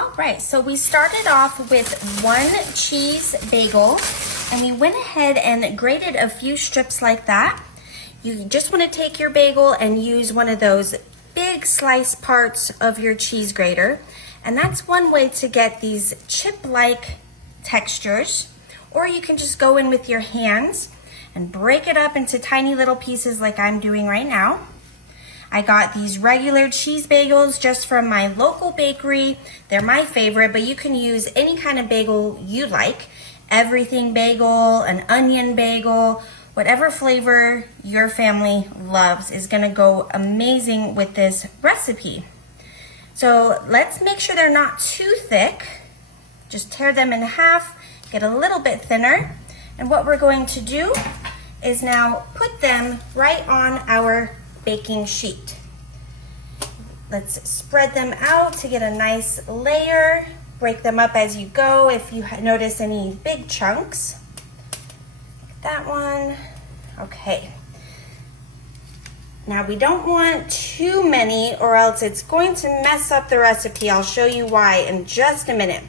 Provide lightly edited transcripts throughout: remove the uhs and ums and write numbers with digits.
All right, so we started off with 1 cheese bagel, and we went ahead and grated a few strips like that. You just want to take your bagel and use one of those big slice parts of your cheese grater, and that's one way to get these chip-like textures. Or you can just go in with your hands and break it up into tiny little pieces like I'm doing right now. I got these regular cheese bagels just from my local bakery. They're my favorite, but you can use any kind of bagel you like. Everything bagel, an onion bagel, whatever flavor your family loves is gonna go amazing with this recipe. So let's make sure they're not too thick. Just tear them in half, get a little bit thinner. And what we're going to do is now put them right on our baking sheet. Let's spread them out to get a nice layer. Break them up as you go if you notice any big chunks. That one. Okay. Now we don't want too many or else it's going to mess up the recipe. I'll show you why in just a minute.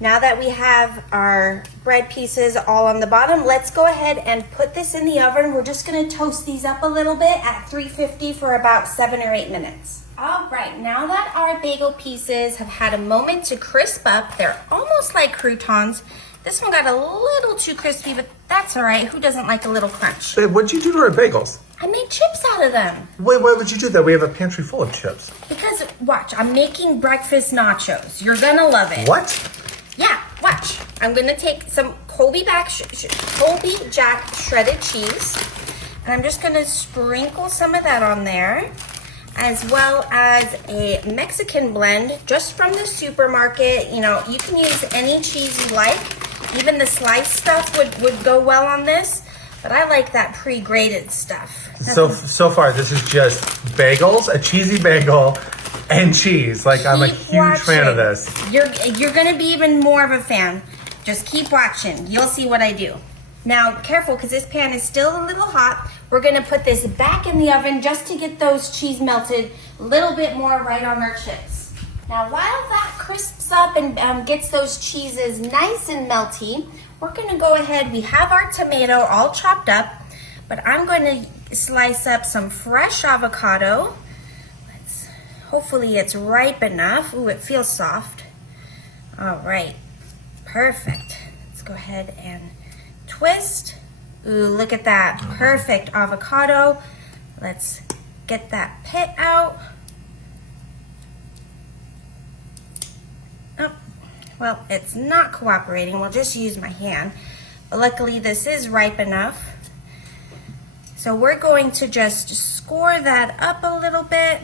Now that we have our bread pieces all on the bottom, let's go ahead and put this in the oven. We're just gonna toast these up a little bit at 350 for about 7 or 8 minutes. All right, now that our bagel pieces have had a moment to crisp up, they're almost like croutons. This one got a little too crispy, but that's all right. Who doesn't like a little crunch? Babe, what'd you do to our bagels? I made chips out of them. Wait, why would you do that? We have a pantry full of chips. Because, watch, I'm making breakfast nachos. You're gonna love it. What? Yeah, watch. I'm gonna take some Colby Jack shredded cheese, and I'm just gonna sprinkle some of that on there, as well as a Mexican blend just from the supermarket. You know, you can use any cheese you like. Even the sliced stuff would go well on this, but I like that pre-grated stuff. So far, this is just bagels, a cheesy bagel, and cheese. Like, I'm a huge fan of this. You're gonna be even more of a fan. Just keep watching. You'll see what I do. Now, careful, because this pan is still a little hot. We're gonna put this back in the oven just to get those cheese melted a little bit more right on our chips. Now, while that crisps up and gets those cheeses nice and melty, we're gonna go ahead. We have our tomato all chopped up, but I'm going to slice up some fresh avocado. Hopefully it's ripe enough. Ooh, it feels soft. All right, perfect. Let's go ahead and twist. Ooh, look at that, perfect avocado. Let's get that pit out. Oh, well, it's not cooperating. We'll just use my hand. But luckily this is ripe enough. So we're going to just score that up a little bit.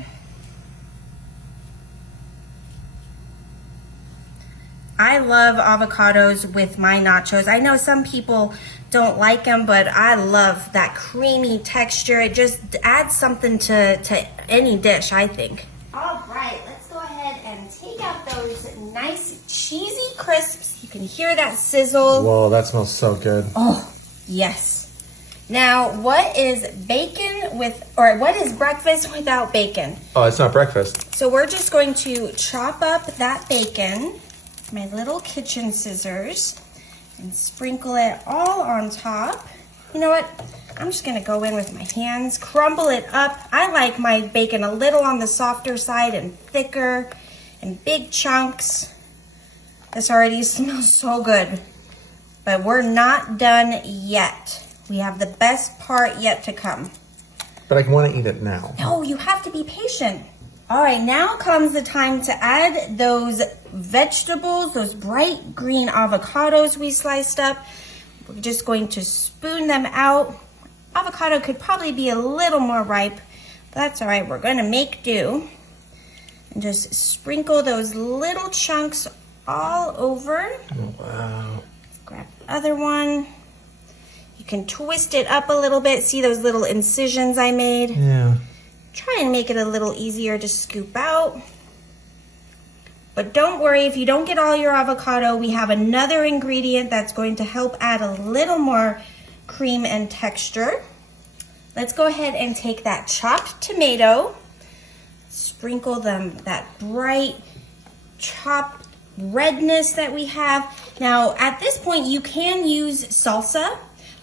I love avocados with my nachos. I know some people don't like them, but I love that creamy texture. It just adds something to any dish, I think. All right, let's go ahead and take out those nice cheesy crisps. You can hear that sizzle. Whoa, that smells so good. Oh, yes. Now, what is breakfast without bacon? Oh, it's not breakfast. So we're just going to chop up that bacon, my little kitchen scissors, and sprinkle it all on top. You know what? I'm just gonna go in with my hands, crumble it up. I like my bacon a little on the softer side and thicker and big chunks. This already smells so good, but we're not done yet. We have the best part yet to come. But I want to eat it now. No, you have to be patient. All right, now comes the time to add those vegetables, those bright green avocados we sliced up. We're just going to spoon them out. Avocado could probably be a little more ripe, but that's all right. We're gonna make do. And just sprinkle those little chunks all over. Oh, wow. Let's grab the other one. You can twist it up a little bit. See those little incisions I made? Yeah. Try and make it a little easier to scoop out. But don't worry, if you don't get all your avocado, we have another ingredient that's going to help add a little more cream and texture. Let's go ahead and take that chopped tomato, sprinkle that bright chopped redness that we have. Now, at this point, you can use salsa,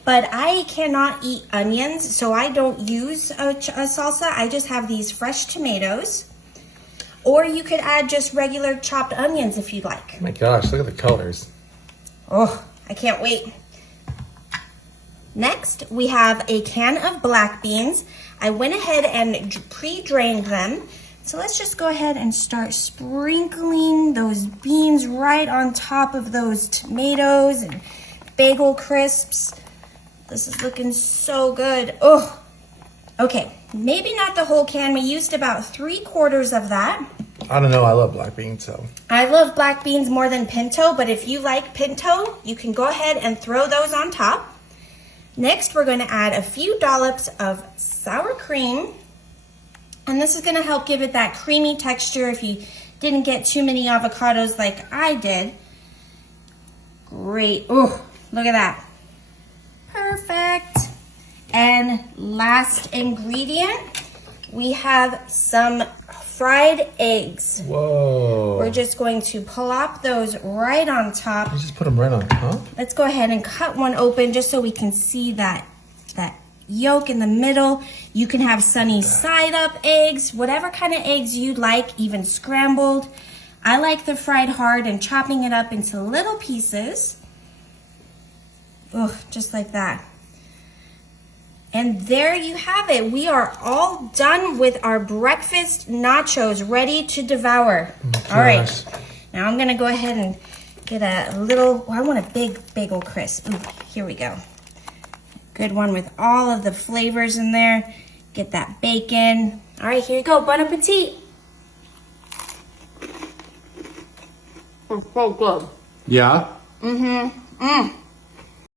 but I cannot eat onions, so I don't use a salsa. I just have these fresh tomatoes. Or you could add just regular chopped onions if you'd like. Oh my gosh, look at the colors. Oh, I can't wait. Next, we have a can of black beans. I went ahead and pre-drained them. So let's just go ahead and start sprinkling those beans right on top of those tomatoes and bagel crisps. This is looking so good. Oh, okay. Maybe not the whole can. We used about 3/4 of that. I don't know, I love black beans, so. I love black beans more than pinto, but if you like pinto, you can go ahead and throw those on top. Next, we're going to add a few dollops of sour cream. And this is going to help give it that creamy texture if you didn't get too many avocados like I did. Great. Oh, look at that. Perfect. And last ingredient, we have some fried eggs. Whoa. We're just going to plop those right on top. You just put them right on top? Let's go ahead and cut one open just so we can see that yolk in the middle. You can have sunny side up eggs, whatever kind of eggs you'd like, even scrambled. I like the fried hard and chopping it up into little pieces. Oh, just like that. And there you have it. We are all done with our breakfast nachos, ready to devour. All right. Now I'm going to go ahead and get a little, I want a big bagel crisp. Ooh, here we go. Good one with all of the flavors in there. Get that bacon. All right, here you go. Bon appetit. It's so good. Yeah? Mm-hmm.